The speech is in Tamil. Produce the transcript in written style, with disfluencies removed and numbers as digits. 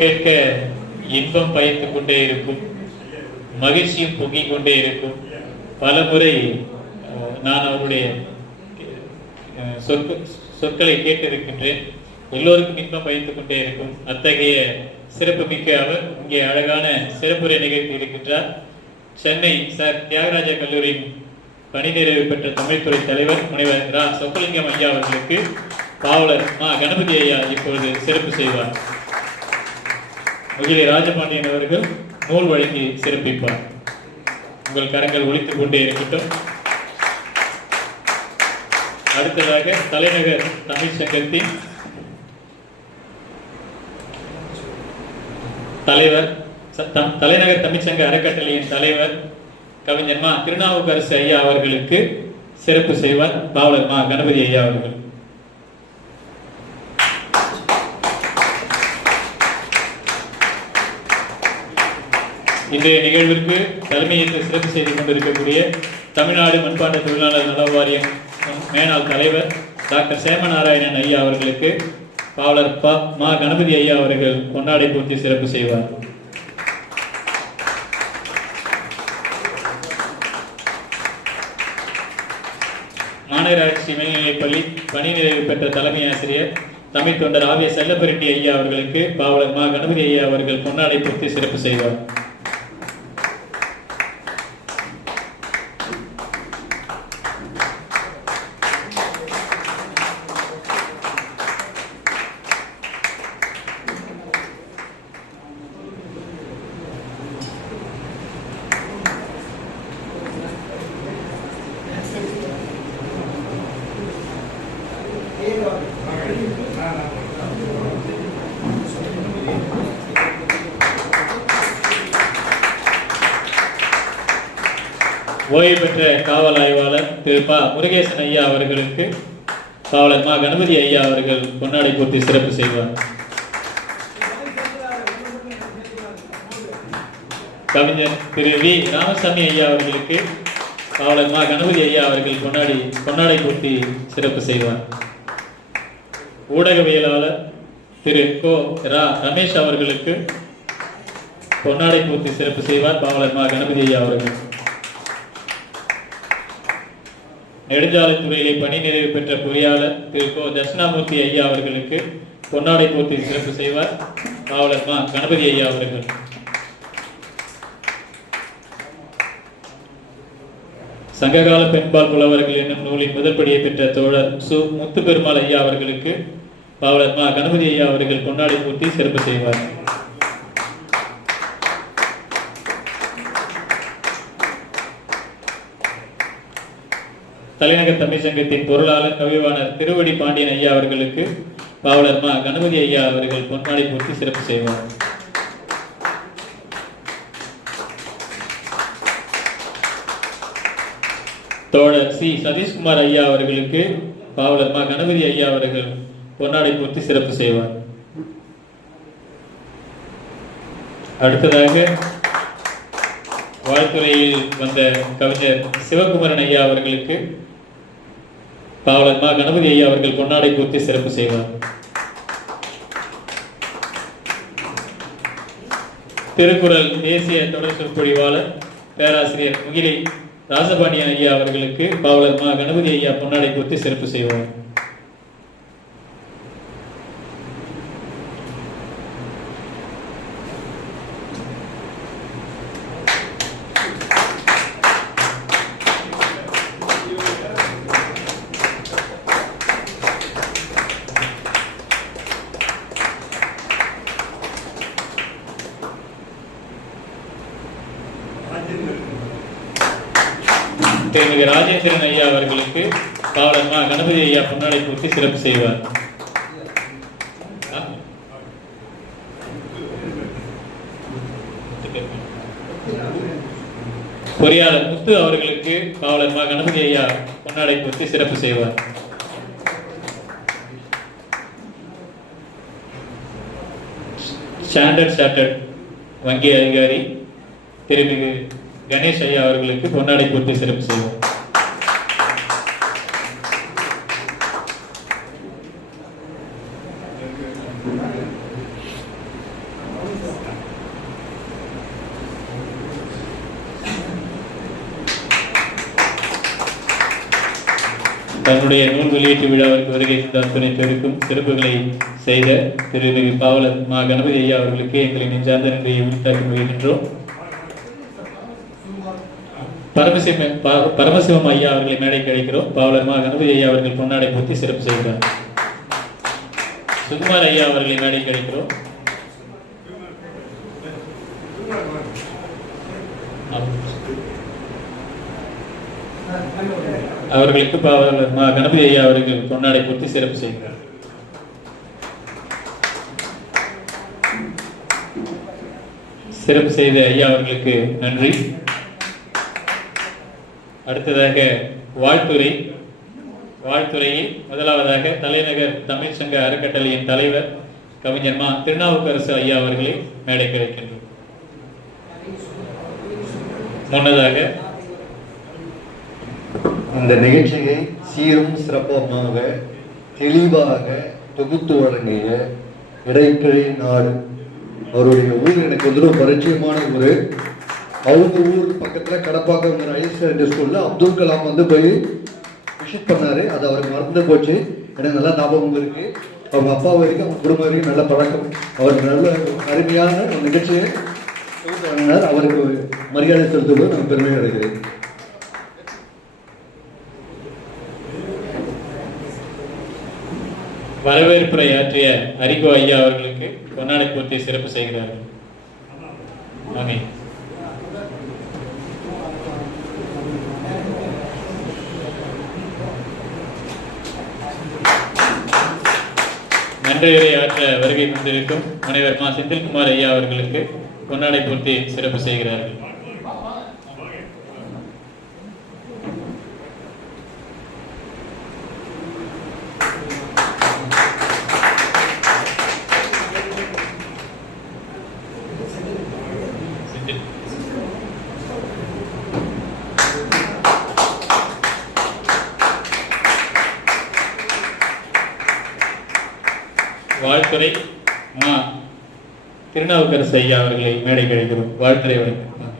கேட்க இன்பம் பயத்துக் கொண்டே இருக்கும், மகிழ்ச்சியும் பொங்கிக் கொண்டே இருக்கும். பல முறை நான் அவருடைய சொற்களை கேட்டிருக்கின்றேன். எல்லோருக்கும் இன்பம் பயத்துக் கொண்டே இருக்கும். அத்தகைய சிறப்பு மிக்க அவர் இங்கே அழகான சிறப்புரை நிகழ்த்தி இருக்கின்றார். சென்னை சார் தியாகராஜ கல்லூரியின் பணி நிறைவு பெற்ற தமிழ்துறை தலைவர் முனைவர் ரா சொக்கலிங்கம் ஐயா அவர்களுக்கு பாவலர் மா கணபதி ஐயா இப்பொழுது சிறப்பு செய்வார். முகிலை ராஜபாண்டியன் அவர்கள் நூல் வழங்கி சிறப்பிப்பார். உங்கள் கரங்கள் ஒலித்துக் கொண்டே இருக்கட்டும். அடுத்ததாக தலைநகர் தமிழ் சங்கத்தின் தலைவர், தலைநகர் தமிழ்ச்சங்க அறக்கட்டளையின் தலைவர் கவிஞர் மா திருநாவுக்கரசு ஐயா அவர்களுக்கு சிறப்பு செய்வார் பாவலர் மா கணபதி ஐயா அவர்கள். இன்றைய நிகழ்விற்கு தலைமையேற்று சிறப்பு செய்து கொண்டிருக்கக்கூடிய தமிழ்நாடு மண்பாண்ட தொழிலாளர் நல வாரியம் மேனாள் தலைவர் டாக்டர் சேமநாராயணன் ஐயா அவர்களுக்கு பாவலர் மா கணபதி ஐயா அவர்கள் பொன்னாடை பூர்த்தி சிறப்பு செய்வார். மாநகராட்சி மேல்நிலைப்பள்ளி பணி நிறைவு பெற்ற தலைமை ஆசிரியர் தமிழ் தொண்டர் ஆவிய செல்லப்பரெட்டி ஐயா அவர்களுக்கு பாவலர் மா கணபதி ஐயா அவர்கள் பொன்னாடை பூர்த்தி சிறப்பு செய்வார். ஓய்வு பெற்ற காவல் ஆய்வாளர் திரு ப முருகேசன் ஐயா அவர்களுக்கு பாவலர் மா கணபதி ஐயா அவர்கள் பொன்னாடை பூர்த்தி சிறப்பு செய்வார். கவிஞர் திரு வி ராமசாமி ஐயா அவர்களுக்கு பாவலர் மா கணபதி ஐயா அவர்கள் பொன்னாடை பூர்த்தி சிறப்பு செய்வார். ஊடகவியலாளர் திரு கோ ரா ரமேஷ் அவர்களுக்கு பொன்னாடை பூர்த்தி சிறப்பு செய்வார் பாவலர் மா கணபதி ஐயா அவர்கள். நெடுஞ்சாலைத்துறையிலே பணி நிறைவு பெற்ற பொறியாளர் திரு கோ தட்சிணாமூர்த்தி ஐயா அவர்களுக்கு பொன்னாடை பூர்த்தி சிறப்பு செய்வார் பாவலர் மா கணபதி ஐயா அவர்கள். சங்ககால பெண்பால் புலவர்கள் என்னும் நூலின் முதற்படியை பெற்ற தோழர் சு முத்து பெருமாள் ஐயா அவர்களுக்கு பாவலர் மா கணபதி ஐயா அவர்கள் பொன்னாடை பூர்த்தி சிறப்பு செய்வார். தலைநகர் தமிழ் சங்கத்தின் பொருளாளர் கவிவாணர் திருவடி பாண்டியன் ஐயா அவர்களுக்கு பாவலர் மா கணபதி ஐயா அவர்கள் பொன்னாடை பூர்த்தி சிறப்பு செய்வார். தோழர் சி சதீஷ்குமார் ஐயா அவர்களுக்கு பாவலர் மா கணபதி ஐயா அவர்கள் பொன்னாடை பூர்த்தி சிறப்பு செய்வார். அடுத்ததாக வாழ்த்துறையில் வந்த கவிஞர் சிவகுமரன் ஐயா அவர்களுக்கு பாவலர் மா கணபதி ஐயா அவர்கள் பொன்னாடை பூர்த்தி சிறப்பு செய்வார். திருக்குறள் தேசிய தொடர் சொற்பொழிவாளர் பேராசிரியர் முகிலை ராஜபாண்டியன் ஐயா அவர்களுக்கு பாவலர் மா கணபதி ஐயா பொன்னாடை பூர்த்தி சிறப்பு செய்வார். திருமிகு ராஜேந்திரன் ஐயா அவர்களுக்கு பாவலர் மா கணபதி ஐயா பொன்னாடை பூர்த்தி சிறப்பு செய்வார். பொறியாளர் முத்து அவர்களுக்கு பாவலர் மா கணபதி ஐயா பொன்னாடை பூர்த்தி சிறப்பு செய்வார். ஸ்டாண்டர்ட் சார்ட்டர்ட் வங்கி அதிகாரி திருமிகு கணேஷ் ஐயா அவர்களுக்கு பொன்னாடை பூர்த்தி சிறப்பு செய்வோம். தன்னுடைய நூல் வெளியீட்டு விழாவிற்கு வருகை தந்த அத்துணை பேருக்கும் சிறப்புகளை செய்த திரு பாவலர் மா கணபதி ஐயா அவர்களுக்கு எங்களை நெஞ்சார்ந்த நன்றியை உரித்தாக்கி வருகின்றோம். பரமசிவம் ஐயா அவர்களை மேடைக்கு அழைக்கிறோம். பாவலர் மா கணபதி ஐயா அவர்கள் பொன்னாடை போற்றி சிறப்பு செய்கிறார். சுகுமார் ஐயா அவர்களை மேடைக்கு அழைக்கிறோம். அவர்களுக்கு பாவலர் மா கணபதி ஐயா அவர்கள் பொன்னாடை போற்றி சிறப்பு செய்கிறார். சிறப்பு செய்த ஐயா அவர்களுக்கு நன்றி. அடுத்ததாக வாழ்த்துறையில் முதலாவதாக தலைநகர் தமிழ் சங்க அறக்கட்டளையின் தலைவர் கவிஞர் மா திருநாவுக்கரசு ஐயா அவர்களை மேடை கிடைக்கின்றோம். முன்னதாக இந்த நிகழ்ச்சியை சீரும் சிறப்பமாக தெளிவாக தொகுத்து வழங்கிய இடைக்கிழை நாடு அவருடைய ஊர் எனக்கு வந்து ஒரு பரிச்சயமான ஊர். அவங்க ஊர் பக்கத்தில் கடப்பாக்கங்கிற ஹையர் ஸ்கூலில் அப்துல் கலாம் வந்து போய் விசிட் பண்ணார். அது அவருக்கு மறந்து போச்சு. எனக்கு நல்லா ஞாபகம் இருக்குது. அவங்க அப்பா வரைக்கும் அவங்க குடும்பம் வரைக்கும் நல்ல பழக்கம். அவருக்கு நல்ல அருமையான ஒரு நிகழ்ச்சியை வழங்கினார். அவருக்கு மரியாதை செலுத்துவது நான் பெருமையாக இருக்கிறேன். வரவேற்புரை ஆற்றிய அரிகோ ஐயா அவர்களுக்கு பொன்னாடை போற்றி சிறப்பு செய்கிறார்கள். ஆமீன். நன்றியுரை ஆற்ற வருகை தந்திருக்கும் முனைவர் மா செந்தில்குமார் ஐயா அவர்களுக்கு பொன்னாடை போற்றி சிறப்பு செய்கிறார்கள். வாழ்த்துறை மா திருநாவுக்கரசு ஐயா அவர்களை மேடை கழிக்கிறோம். வாழ்த்துறை வணக்கம்.